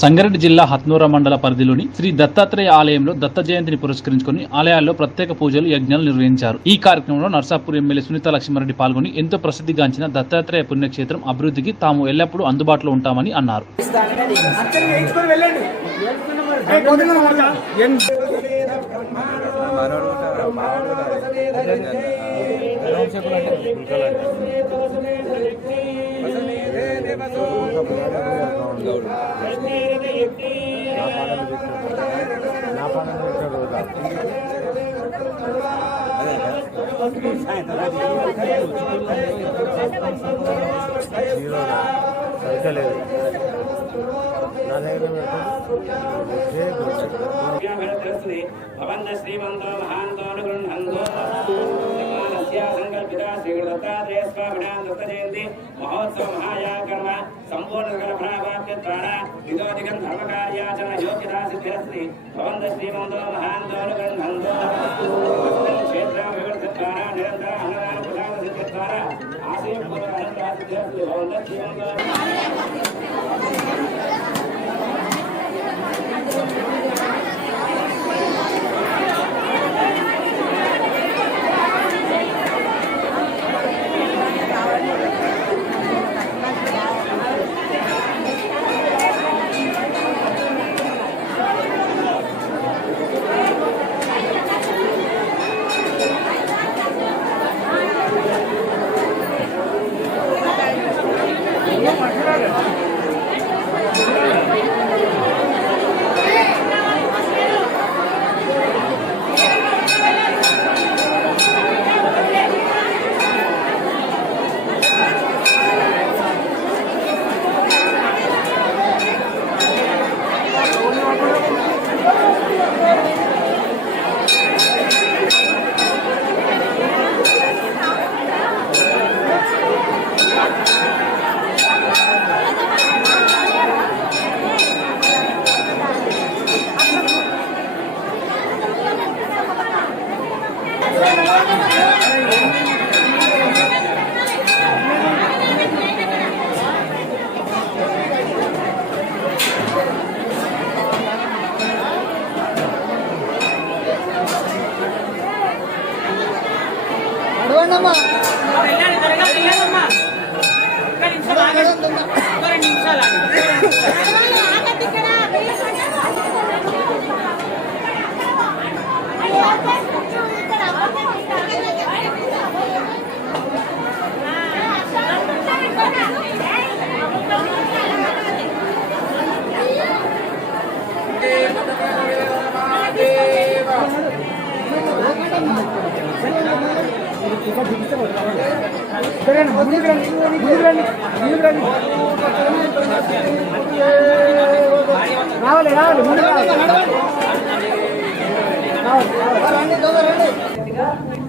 సంగారెడ్డి జిల్లా హత్నూర మండల పరిధిలోని శ్రీ దత్తాత్రేయ ఆలయంలో దత్త జయంతిని పురస్కరించుకుని ఆలయాల్లో ప్రత్యేక పూజలు యజ్ఞాలు నిర్వహించారు. ఈ కార్యక్రమంలో నర్సాపూర్ ఎమ్మెల్యే సునీత లక్ష్మారెడ్డి పాల్గొని ఎంతో ప్రసిద్ధిగాంచిన దత్తాత్రేయ పుణ్యక్షేత్రం అభివృద్ధికి తాము ఎల్లప్పుడూ అందుబాటులో ఉంటామని అన్నారు. महोत्सव महायाकर्म संपूर्ण फलाप्ति द्वारा विदोदिगं धर्मकार्याचरण योग्यता सिद्धिरस्ति भवन्त श्रीमंतो महांतो क्षेत्र विवर्त द्वारा निरंतर अन्नदान प्रसाद सिद्धि द्वारा आशय पूर्व अनुग्रह सिद्धिरस्ति भवन्त श्रीमंतो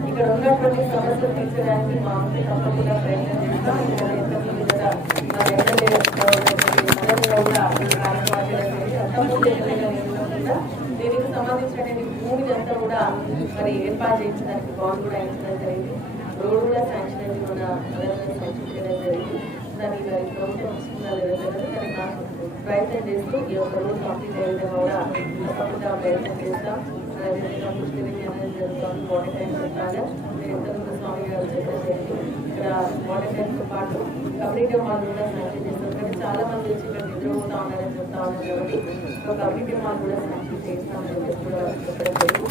ఇక్కడ ఉన్నటువంటి సమస్యలు తీర్చడానికి మా తప్పకుండా ప్రయత్నం చేస్తాం. దీనికి సంబంధించినటువంటి భూమిని అంతా కూడా మరి ఏర్పాటు చేయించడానికి బాండ్ కూడా వేయించడం జరిగింది. రోడ్డు కూడా శాంక్షన్ అయింది, మన శాంక్షన్ చేయడం జరిగింది. దాన్ని ప్రభుత్వం వస్తుందని నాకు ప్రయత్నం చేస్తూ ఈ యొక్క రోడ్ కంప్లీట్ అయ్యే విధంగా కూడా తప్పకుండా ప్రయత్నం చేస్తాం. జరుగుతుంది వాటర్ ట్యాంక్ చెప్పాగా మీరు ఇంతకుముందు స్వామి గారు చెప్పడం జరిగింది. ఇక్కడ వాటర్ ట్యాంక్తో పాటు కమ్యూనిటీ హాల్ కూడా శాంక్షన్ చేస్తాం. కానీ చాలా మంది వచ్చి ఇక్కడ నిద్రపోతా ఉన్నారని చెప్తా ఉన్నారు కాబట్టి ఒక కమ్యూనిటీ హాల్ కూడా శాంక్షన్ చేస్తామని కూడా చెప్పడం జరిగింది.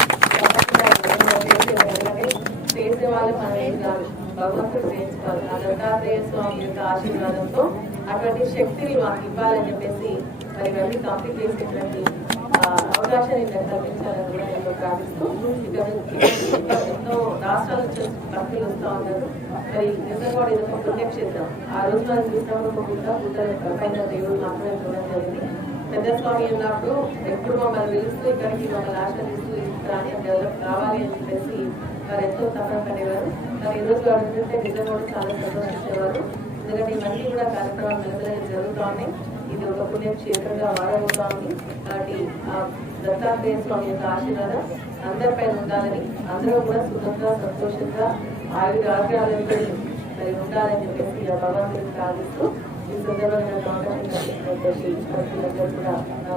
చేసే వాళ్ళు మనమేం కాదు, భగవంతుడు చేయించుకోవాలి. ఆ దత్తాత్రేయ స్వామి యొక్క ఆశీర్వాదంతో అటువంటి శక్తిని మాకు ఇవ్వాలని చెప్పేసి మరి ఇవన్నీ కంప్లీట్ చేసేటువంటి అవకాశాన్ని కల్పించాలని కూడా నేను ప్రార్థిస్తూ ఇక్కడ ఎన్నో రాష్ట్రాల నుంచి భక్తులు వస్తూ ఉన్నారు. మరి నిజంగా ఇది ఒక పుణ్యక్షేత్రం. ఆ రోజు మనం చూసినప్పుడు ఒక గుట్ట పైన దేవుడు మాత్రమే చూడడం జరిగింది. పెద్ద స్వామి ఉన్నప్పుడు ఎప్పుడు మమ్మల్ని పిలుస్తూ ఇక్కడికి మమ్మల్ని ఆశ్రయిస్తూ ఈ ప్రాంతం డెవలప్ కావాలి అని చెప్పేసి వారు ఎంతో తపన పడేవారు. మరి ఈ రోజు వారు చూస్తే నిజంగా చాలా సంతోషించేవారు. ఎందుకంటే ఇవన్నీ కూడా కార్యక్రమాలు మెల్లమెల్లగా జరుగుతూ ఉన్నాయి. ఇది ఒక పుణ్యక్షేత్రంగా వాడబోతా ఉంది. కాబట్టి ఆ దత్తాత్రేయ స్వామి యొక్క ఆశీర్వాదం అందరిపై ఉండాలని, అందరూ కూడా సుఖంగా సంతోషంగా ఆరోగ్యాలతో మరి ఉండాలని చెప్పేసి ఆ భగవంతుడిని ప్రార్థిస్తూ ఈ సందర్భంగా నాకు అవకాశం కల్పించినటువంటి ప్రజలందరూ కూడా నా